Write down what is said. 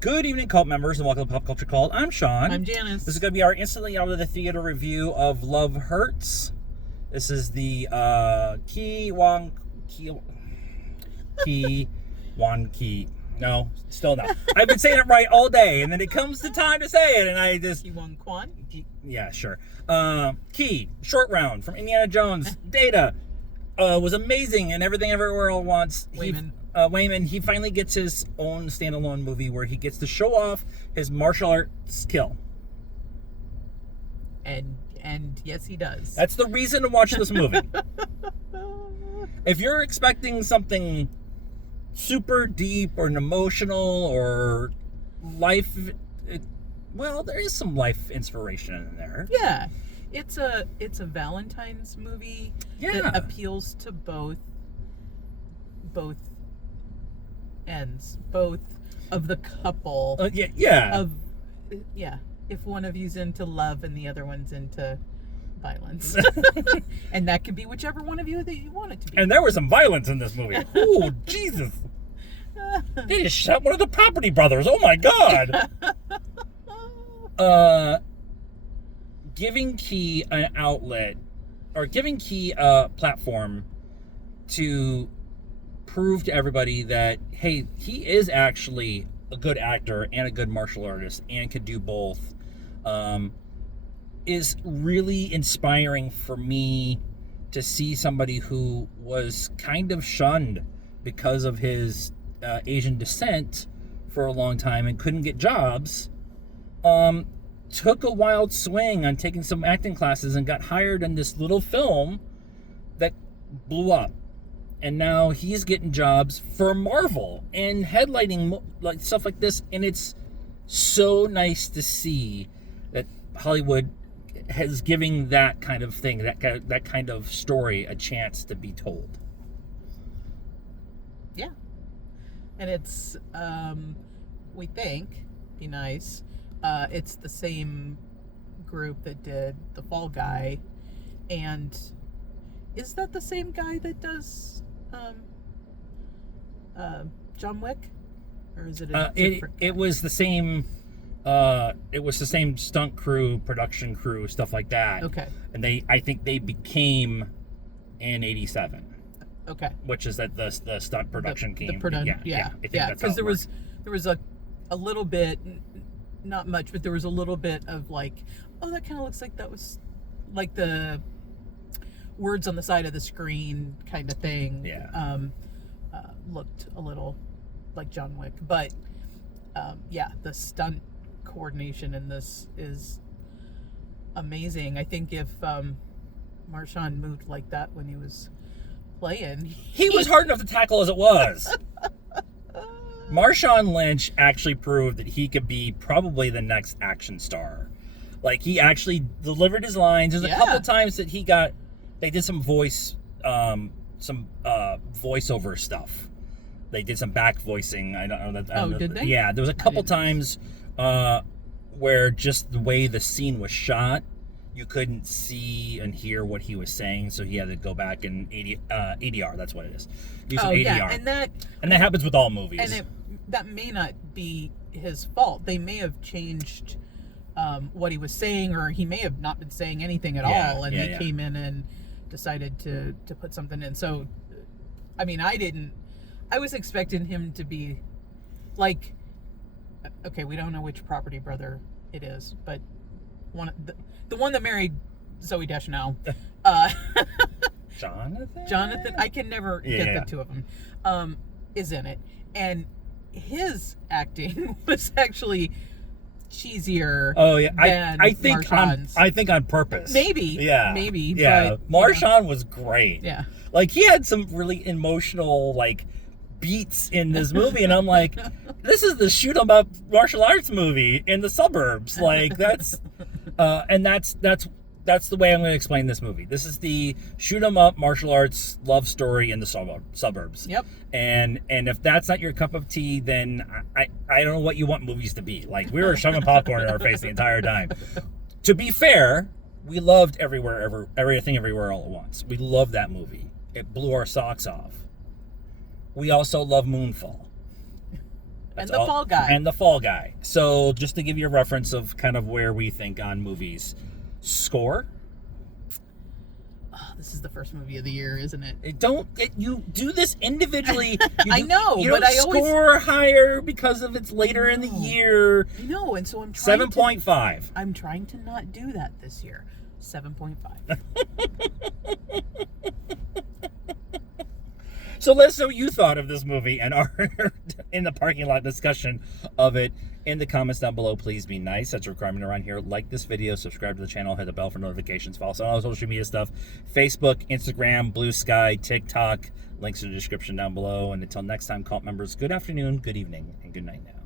Good evening, cult members, and welcome to Pop Culture Cult. I'm Sean. I'm Janice. This is going to be our instantly out of the theater review of Love Hurts. This is the Ki Wan Ki. No, still not. I've been saying it right all day, and then it comes the time to say it, and I just... Ki Wan Kwan? Yeah, sure. Ki, short round from Indiana Jones. Data was amazing, and Everything Everywhere All at Once. Wayman, he finally gets his own standalone movie where he gets to show off his martial arts skill. And yes, he does. That's the reason to watch this movie. If you're expecting something super deep or emotional or life, well, there is some life inspiration in there. Yeah, it's a Valentine's movie that appeals to both ends, both of the couple. If one of you's into love and the other one's into violence. And that could be whichever one of you that you want it to be. And there was some violence in this movie. Oh, Jesus. They just shot one of the Property Brothers. Oh, my God. Giving Ki an outlet, or giving Ki a platform to prove to everybody that, hey, he is actually a good actor and a good martial artist and could do both, is really inspiring for me to see somebody who was kind of shunned because of his Asian descent for a long time and couldn't get jobs, took a wild swing on taking some acting classes and got hired in this little film that blew up. And now he's getting jobs for Marvel and headlining like stuff like this. And it's so nice to see that Hollywood has giving that kind of thing, that kind of story, a chance to be told. Yeah. And it's, we think, be nice, it's the same group that did The Fall Guy. And is that the same guy that does John Wick, or is it a different guy? It was the same stunt crew, production crew, stuff like that. Okay. And I think they became in 87. Okay. Which is that the stunt production came. Yeah. Because there was a little bit, not much, but there was a little bit of like, oh, that kind of looks like that was like the words on the side of the screen kind of thing. Yeah. Looked a little like John Wick, but the stunt coordination in this is amazing. I think if Marshawn moved like that when he was playing, he was hard enough to tackle as it was. Marshawn Lynch actually proved that he could be probably the next action star. Like, he actually delivered his lines. There's a couple times that they did some voiceover stuff. They did some back voicing. I don't know that. Did they? Yeah, there was a couple times where just the way the scene was shot, you couldn't see and hear what he was saying, so he had to go back and ADR. That's what it is. Use ADR. Yeah, and that happens with all movies. And that may not be his fault. They may have changed what he was saying, or he may have not been saying anything at all, and they came in and decided to put something in. So, I mean, I was expecting him to be like, okay, we don't know which Property Brother it is, but the one that married Zooey Deschanel, Jonathan, I can never get the two of them, is in it, and his acting was actually cheesier. Oh yeah, than I think Marshawn's. I think on purpose. Maybe. Yeah. But, Marshawn was great. Yeah. Like, he had some really emotional beats in this movie, and I'm like, this is the shoot 'em up martial arts movie in the suburbs. Like, that's that's the way I'm going to explain this movie. This is the shoot 'em up martial arts love story in the suburbs. Yep. And if that's not your cup of tea, then I don't know what you want movies to be. Like, we were shoving popcorn in our face the entire time. To be fair, we loved Everything Everywhere All at Once. We loved that movie. It blew our socks off. We also love Moonfall. And the Fall Guy. And the Fall Guy. So just to give you a reference of kind of where we think on movies. Score. This is the first movie of the year, isn't it? You do this individually. I know, you but don't I always score higher because of it's later in the year. I know, and so I'm trying 7.5. I'm trying to not do that this year. 7.5. So let us know what you thought of this movie and our in the parking lot discussion of it in the comments down below. Please be nice. That's a requirement around here. Like this video, subscribe to the channel, hit the bell for notifications. Follow us on all social media stuff: Facebook, Instagram, Blue Sky, TikTok. Links in the description down below. And until next time, cult members, good afternoon, good evening, and good night now.